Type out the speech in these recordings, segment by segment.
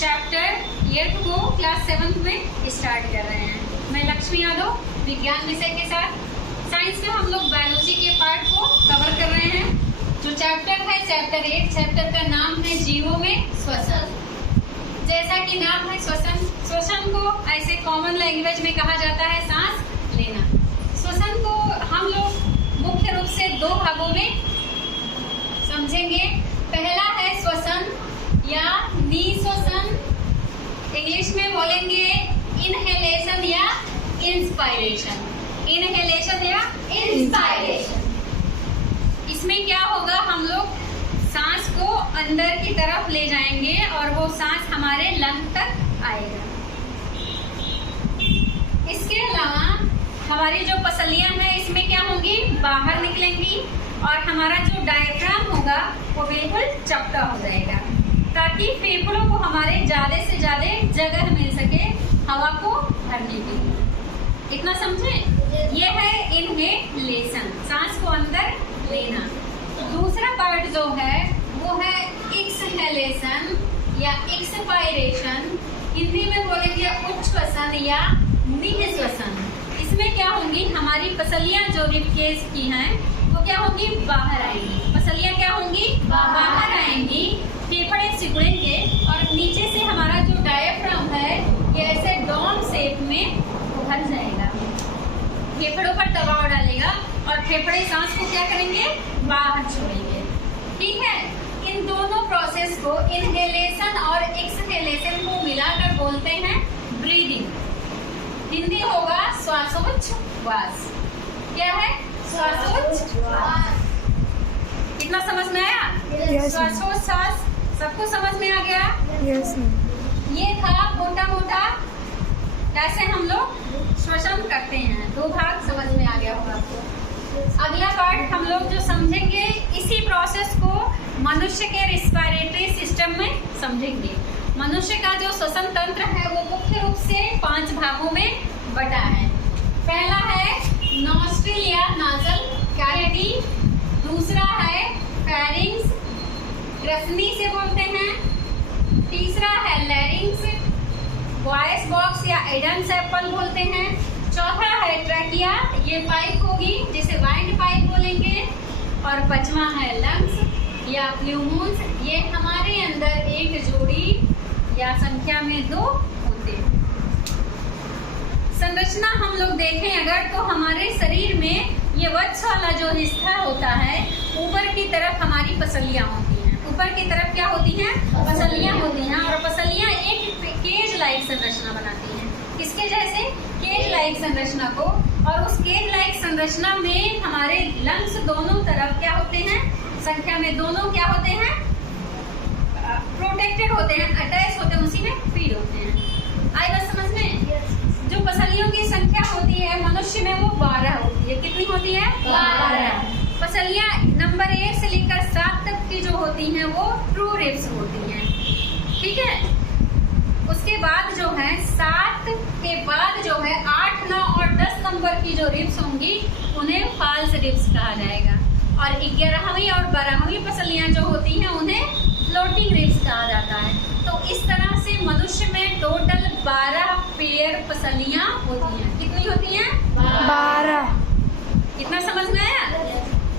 Chapter 8 को class 7 में start कर रहे हैं। मैं लक्ष्मी यादव विज्ञान विषय के साथ। साइंस में हम लोग बायोलॉजी के पार्ट को कवर कर रहे हैं। जो चैप्टर है चैप्टर 8, चैप्टर का नाम है जीवों में श्वसन। जैसा कि नाम है श्वसन, श्वसन को ऐसे कॉमन लैंग्वेज में कहा जाता है सांस लेना। श्वसन को हम लोग मुख्य रूप से दो भागों में समझेंगे। पहला है श्वसन या निश्वसन, इंग्लिश में बोलेंगे इनहेलेशन या इंस्पायरेशन। इनहेलेशन या इंस्पायरेशन। इसमें क्या होगा, हम लोग सांस को अंदर की तरफ ले जाएंगे और वो सांस हमारे लंग तक आएगा। इसके अलावा हमारी जो पसलियां हैं इसमें क्या होंगी, बाहर निकलेंगी और हमारा जो डायफ्राम होगा वो बिल्कुल चपटा हो जाएगा, ताकि फेफड़ों को हमारे ज्यादा से ज्यादा जगह मिल सके हवा को भरने के लिए। इतना समझे? ये है इनहेलेशन, सांस को अंदर लेना। दूसरा पार्ट जो है वो है एक्सहेलेशन या एक्सपायरेशन, हिंदी में बोलेंगे उच्छ्वसन या निःश्वसन। इसमें क्या होंगी, हमारी पसलियां जो रिबकेज की हैं वो क्या होंगी, बाहर आएंगी। पसलियां क्या होंगी, बाहर आएंगी, फेफड़े सिकुड़ेंगे और नीचे से हमारा जो डायफ्राम है ये ऐसे डोम शेप में उभर जाएगा, फेफड़ों पर दबाव डालेगा और फेफड़े सांस को क्या करेंगे, बाहर छोड़ेंगे। ठीक है, इन दोनों प्रोसेस को इनहेलेशन और एक्सहेलेशन को मिलाकर बोलते हैं ब्रीदिंग। हिंदी होगा श्वासोच्छ्वास। क्या है, श्वासोच्छ्वास। कितना समझ में आया? yes, श्वासोच्छ्वास सबको समझ में आ गया? yes, ये था मोटा मोटा कैसे हम लोग श्वसन करते हैं। दो भाग समझ में आ गया होगा आपको। अगला पार्ट हम लोग जो समझेंगे, इसी प्रोसेस को मनुष्य के रेस्पिरेटरी सिस्टम में समझेंगे। मनुष्य का जो श्वसन तंत्र है वो मुख्य रूप से 5 भागों में बटा है। पहला है नॉस्ट्रिल या नाजल कैविटी, दूसरा है फेरिंग्स, ग्रसनी से बोलते हैं, तीसरा है लैरिंग्स, वॉइस बॉक्स या एडम्स एप्पल बोलते हैं, चौथा है ट्रैकिया, ये पाइप होगी जिसे वाइंड पाइप बोलेंगे, और पांचवा है लंग्स या प्लूमोन्स। ये हमारे अंदर एक जोड़ी या संख्या में 2 होते हैं। संरचना हम लोग देखें अगर, तो हमारे शरीर में ये वत्स वाला जो हिस्सा होता है, ऊपर की तरफ हमारी पसलियां होती हैं। ऊपर की तरफ क्या होती हैं, पसलियां होती हैं, और पसलियां एक केज लाइक संरचना बनाती हैं। किसके जैसे, केज लाइक संरचना को। और उस केज लाइक संरचना में हमारे लंग्स दोनों तरफ क्या होते हैं, संख्या में दोनों क्या होते हैं, प्रोटेक्टेड होते हैं, अटैच होते हैं, उसी में फीड होते हैं। आई बात समझ में? जो पसलियों की संख्या होती है मनुष्य में वो 12 होती है। कितनी होती है, 12। पसलियां नंबर 1 से लेकर 7 तक की जो होती हैं वो ट्रू रिब्स होती हैं। ठीक है, उसके बाद जो है 7 के बाद जो है 8, 9 और 10 नंबर की जो रिब्स होंगी उन्हें फॉल्स रिब्स कहा जाएगा। और 11वीं और 12वीं पसलियां जो होती हैं उन्हें फ्लोटिंग रिब्स कहा जाता है। तो इस तरह से मनुष्य में टोटल 12 पेयर पसलियां होती हैं। कितनी होती हैं, 12। कितना समझ में आया?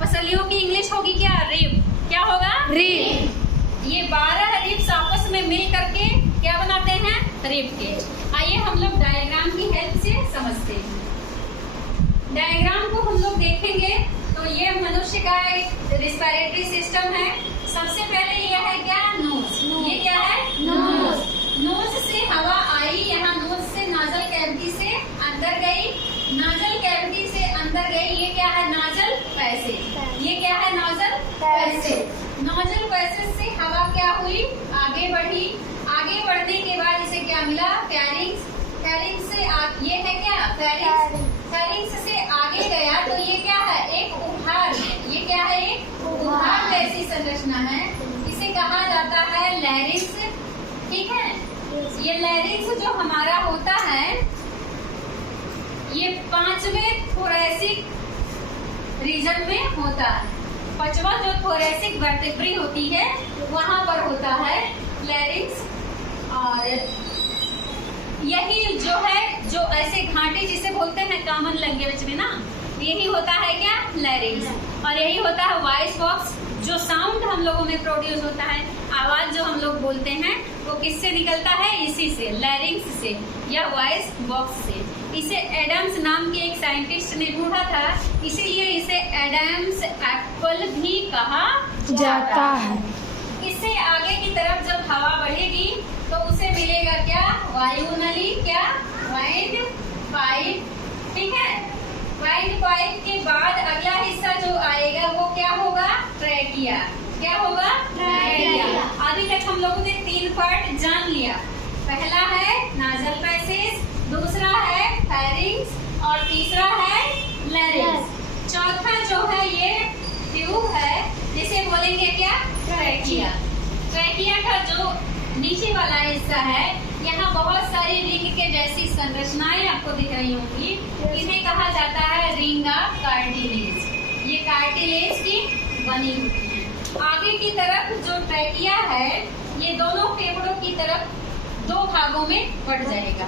पसलियों की इंग्लिश होगी क्या, रिब। क्या होगा, रिब। ये 12 रिब्स आपस में मिल करके क्या बनाते हैं, रिब के। आइए हम लोग डायग्राम की हेल्प से समझते हैं। डायग्राम को हम लोग देखेंगे तो ये मनुष्य का एक रेस्पिरेटरी सिस्टम है। सबसे पहले ये है क्या, नोज। ये क्या है, नोज। नोज से हवा आई, यहाँ नोज से नाजल कैविटी से अंदर गई, नाजल कैविटी से अंदर गई, ये क्या है, नाजल पैसेज। ये क्या है, नाजल पैसेज। नाजल पैसेज से हवा क्या हुई, आगे बढ़ी, आगे बढ़ने के बाद इसे क्या मिला, फेरिंग्स। फेरिंग्स से ये है क्या, फेरिंग्स। फेरिंग्स से आगे गया तो ये क्या है, एक उभार है। ये क्या है, एक उभार जैसी संरचना है, इसे कहा जाता है लैरिंग्स। ठीक है, ये लैरिंग्स जो हमारा होता है ये 5वें थोरैसिक रीजन में होता है। 5वां जो थोरैसिक वर्टेब्री होती है वहां पर होता है लैरिंग्स। और यही जो है, जो ऐसे घाटी जिसे बोलते हैं कॉमन लैंग्वेज में ना, यही होता है क्या, लैरिंग्स। और यही होता है वॉइस बॉक्स, जो साउंड हम लोगों में प्रोड्यूस होता है, आवाज जो हम लोग बोलते हैं वो किससे निकलता है, इसी से, लैरिंग्स से या वॉइस बॉक्स से। इसे एडम्स नाम के एक साइंटिस्ट ने ढूंढा था, इसीलिए इसे एडम्स एप्पल भी कहा जाता है। इससे आगे की तरफ जब हवा बढ़ेगी तो उसे मिलेगा क्या, वायुनली, क्या, वाइंड पाइप। ठीक है, वाइंड पाइप के बाद अगला हिस्सा जो आएगा वो क्या होगा, ट्रैकिया। क्या होगा, ट्रैकिया। अभी तक हम लोगों ने 3 पार्ट जान लिया। पहला है नाजल पैसेज, दूसरा है फेरिंग्स और तीसरा है लैरिंग्स। चौथा जो है ये ट्यूब है, जिसे बोलेंगे क्या, ट्रैकिया। ट्रैकिया का जो नीचे वाला हिस्सा है, यहाँ बहुत सारी रिंग के जैसी संरचनाएं आपको दिख रही होंगी, इन्हें कहा जाता है रिंग ऑफ कार्टिलेज। ये कार्टिलेज की बनी होती है। आगे की तरफ जो ट्रैकिया है, ये दोनों फेफड़ों की तरफ 2 भागों में बढ़ जाएगा।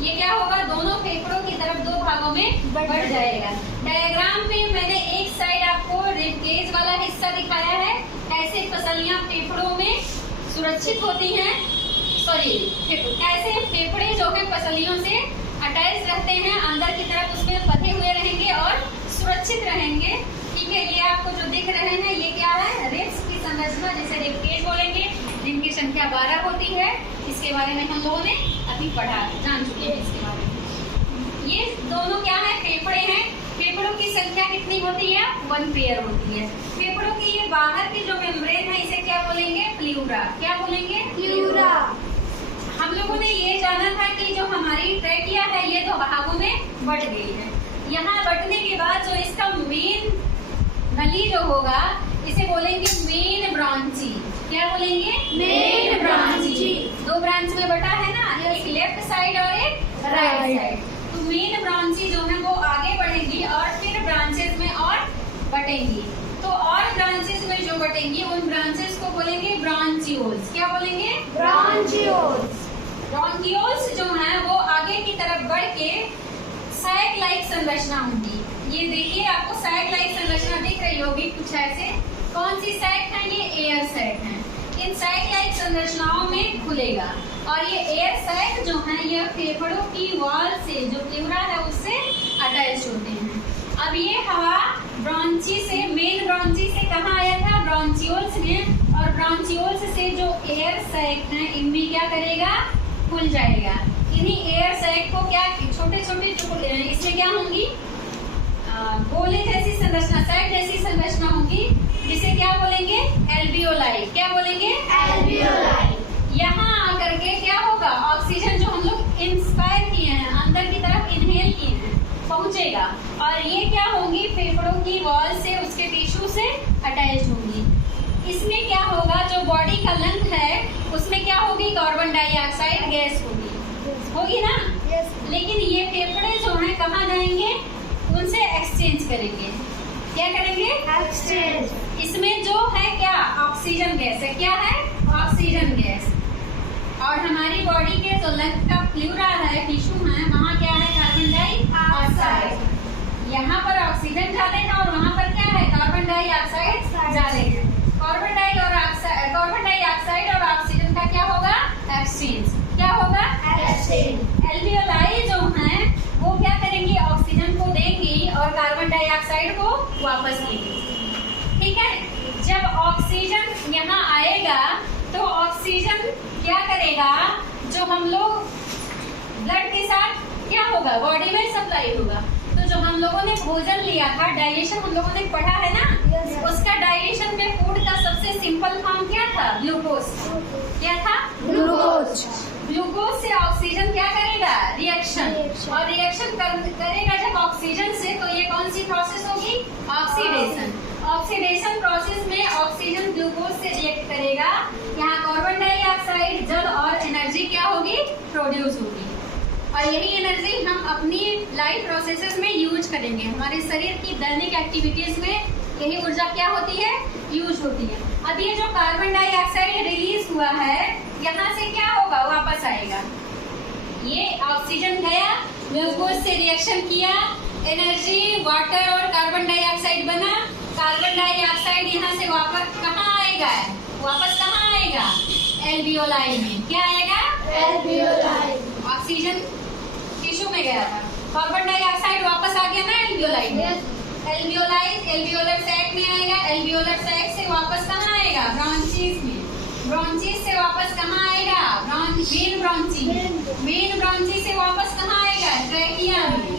ये क्या होगा, दोनों फेफड़ों की तरफ 2 भागों में बढ़ जाएगा। डायग्राम में मैंने एक साइड आपको रिबकेज वाला हिस्सा दिखाया है, ऐसे पसलियां फेफड़ों में सुरक्षित होती हैं, ऐसे फेफड़े जो है पसलियों से अटैच रहते हैं, अंदर की तरफ उसमें बंधे हुए रहेंगे और सुरक्षित रहेंगे। ठीक है, ये आपको जो दिख रहे हैं ये क्या है, रिब्स की संरचना, जिसे रिबकेज बोलेंगे, जिनकी संख्या 12 होती है। इसके बारे में हम लोगों ने अभी पढ़ा, जान चुके हैं इसके बारे में। ये दोनों क्या है, फेफड़े हैं। फेफड़ों की संख्या कितनी होती है, 1 पेयर होती है। फेफड़ों की ये बाहर की जो मेम्ब्रेन है, इसे क्या बोलेंगे, प्ल्यूरा। क्या बोलेंगे, प्ल्यूरा। हम लोगों ने ये जाना था कि जो हमारी ट्रैकिया है ये 2 भागों में बढ़ गई है। यहाँ बढ़ने के बाद जो इसका मेन नली जो होगा, इसे बोलेंगे मेन ब्रांची। क्या बोलेंगे, मेन ब्रांची। 2 ब्रांच में बटा है ना, एक लेफ्ट साइड और एक राइट साइड। तो मेन ब्रांची जो है वो आगे बढ़ेगी और फिर ब्रांचेस में और बटेंगी। तो और ब्रांचेस में जो बटेंगी उन ब्रांचेस को बोलेंगे ब्रांचियोल्स। क्या बोलेंगे, ब्रांचियोल्स। ब्रांचियोल्स जो है वो आगे की तरफ बढ़ के सैक लाइक संरचना होगी। ये देखिए, आपको सैक लाइक संरचना दिख रही होगी कुछ ऐसे। कौन सी सैक है, ये एयर सैक है। इन सैक लाइक संरचनाओं में खुलेगा और ये एयर सैक जो है ये फेफड़ों की वॉल से, जो प्ल्यूरा है, उससे अटैच होते हैं। अब ये हवा ब्रांची से, मेन ब्रांची से कहाँ आया था, ब्रांचियोल्स में, और ब्रांचियोल्स से जो एयर सैक है इनमें क्या करेगा, खुल जाएगा। इन्हीं एयर सैक को क्या, छोटे छोटे इसमें क्या होंगी, गोले जैसी संरचना, सैक जैसी संरचना होगी, जिसे क्या बोलेंगे, एल्वियोलाई। क्या बोलेंगे, एल्वियोलाई। यहाँ आकर के क्या होगा, ऑक्सीजन जो हम लोग इंस्पायर किए हैं, अंदर की तरफ इनहेल किए हैं, पहुंचेगा और ये क्या होंगी, फेफड़ों की वॉल से, उसके टिश्यू से अटैच होंगी। इसमें क्या होगा, जो बॉडी का लंग है उसमें क्या होगी, कार्बन डाइऑक्साइड गैस होगी ना। लेकिन ये फेफड़े जो हैं कहाँ जाएंगे, उनसे एक्सचेंज करेंगे। क्या करेंगे, एक्सचेंज। इसमें जो है क्या, ऑक्सीजन गैस है। क्या है, ऑक्सीजन गैस। और हमारी बॉडी के जो लंग का प्ल्यूरा है, टिश्यू है, वहाँ क्या है, कार्बन डाइऑक्साइड। यहाँ पर ऑक्सीजन डालेगा और वहाँ पर क्या है, कार्बन डाइऑक्साइड डालेगा। कार्बन डाइऑक्साइड और ऑक्सीजन का क्या होगा, एक्सचेंज। क्या होगा, एक्सचेंज। एल्वियोलाई जो है वो क्या करेंगी, ऑक्सीजन को देंगी और कार्बन डाइऑक्साइड को वापस लेंगी। ठीक है, जब ऑक्सीजन यहाँ आएगा तो ऑक्सीजन क्या करेगा, जो हम लोग ब्लड के साथ क्या होगा, बॉडी में सप्लाई होगा। तो जो हम लोगों ने भोजन लिया था, डाइजेशन हम लोगों ने पढ़ा है ना, उसका डाइजेशन में फूड का सबसे सिंपल फॉर्म क्या था, ग्लूकोज। क्या था, ग्लूकोज। ग्लूकोज से ऑक्सीजन क्या करेगा, रिएक्शन। और रिएक्शन करेगा जब ऑक्सीजन से, तो ये कौन सी प्रोसेस होगी, ऑक्सीडेशन। ऑक्सीडेशन प्रोसेस में ऑक्सीजन ग्लूकोज से रिएक्ट करेगा, यहाँ कार्बन डाइऑक्साइड, जल और एनर्जी क्या होगी, प्रोड्यूस होगी। और यही एनर्जी हम अपनी लाइफ प्रोसेसेस में यूज करेंगे, हमारे शरीर की दैनिक एक्टिविटीज में यही ऊर्जा क्या होती है, यूज होती है। अब ये जो कार्बन डाइऑक्साइड रिलीज हुआ है, यहाँ से क्या होगा, वापस आएगा। ये ऑक्सीजन गया, ग्लूकोज से रिएक्शन किया, एनर्जी, वाटर और कार्बन डाइऑक्साइड बना। कार्बन डाइऑक्साइड यहाँ से वापस कहाँ आएगा, वापस कहाँ आएगा, एल्वियोलाई में। क्या आएगा, एल्वियोलाई। ऑक्सीजन टिश्यू में गया था, कार्बन डाइऑक्साइड वापस आ गया ना एल्वियोलाई में। एल्वियोलाई एल्वियोलर सैक में आएगा, एल्वियोलर सैक से वापस कहाँ आएगा, ब्रांचीज में। ब्रांचीज से वापस कहाँ आएगा, मेन ब्रांची। मेन ब्रांची से वापस कहाँ आएगा, ट्रैकिया में।